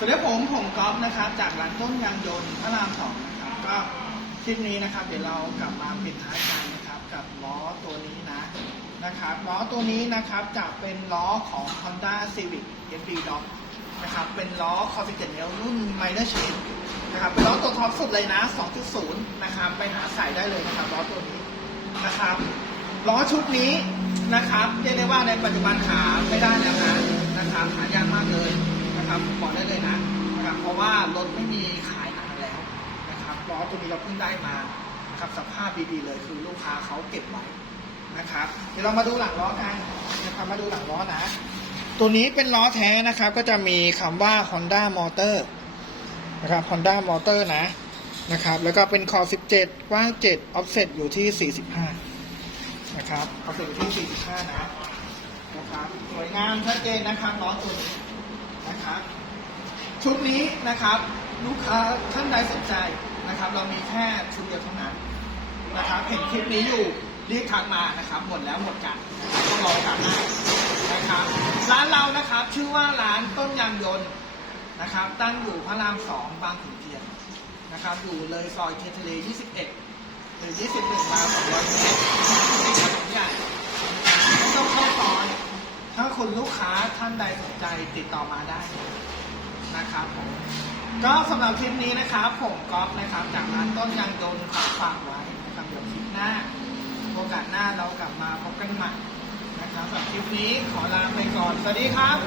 สวัสดีผมผมก๊อฟนะครับ จากร้านต้นยางยนต์พระรามสองนะครับก็คลิปนี้นะครับ เดี๋ยวเรากลับมาปิดท้ายกันนะครับ กับล้อตัวนี้นะนะครับล้อตัวนี้นะครับจะเป็นล้อของ Honda Civic FD Dog นะครับเป็นล้อ c o 17 n รุ่น Minor Change นะครับเป็นล้อตัวท็อปสุดเลยนะ 2.0 นะครับไปหาใส่ได้เลยนะครับล้อตัวนี้นะครับล้อชุดนี้นะครับเรียกได้ว่าในปัจจุบันหาไม่ได้แล้วนะนะครับหา ว่ารถไม่มีขายนานแล้วนะครับล้อตัวนี้เราเพิ่งได้มานะครับสภาพดีๆเลยคือลูกค้าเขาเก็บไว้นะครับ เดี๋ยวเรามาดูหลังล้อกันนะครับมาดูหลังล้อนะ ตัวนี้เป็นล้อแท้นะครับก็จะมีคำว่า Honda Motor นะครับ Honda Motor นะนะครับแล้วก็เป็นคอ 17 กว้าง 7 offset อยู่ที่ 45 นะครับ offset อยู่ที่ 45 นะ นะครับ สวยงามชัดเจนนะครับล้อตัวนี้นะครับ ชุดนี้นะครับลูกค้าท่านใดสนใจนะครับ เรามีแค่ชุดเดียวเท่านั้นนะครับเห็นคลิปนี้อยู่รีบทักมานะครับ หมดแล้วหมดกันต้องรอการหน้านะครับร้านเรานะครับชื่อว่าร้านต้นยางยนต์นะครับ ตั้งอยู่พระรามสองบางขุนเทียนนะครับ อยู่เลยซอยเททะเล 21 หรือ 21มา200เมตรที่ถนนใหญ่ไม่ต้องเข้าซอยถ้าคุณลูกค้าท่านใดสนใจติดต่อมาได้ นะครับผมก็สำหรับคลิปนี้นะครับผมก๊อฟนะครับ จากร้านต้นยางโดนขอฝากไว้นะครับเดี๋ยวคลิปหน้า โอกาสหน้าเรากลับมาพบกันใหม่นะครับสำหรับคลิปนี้ขอลาไปก่อน สวัสดีครับ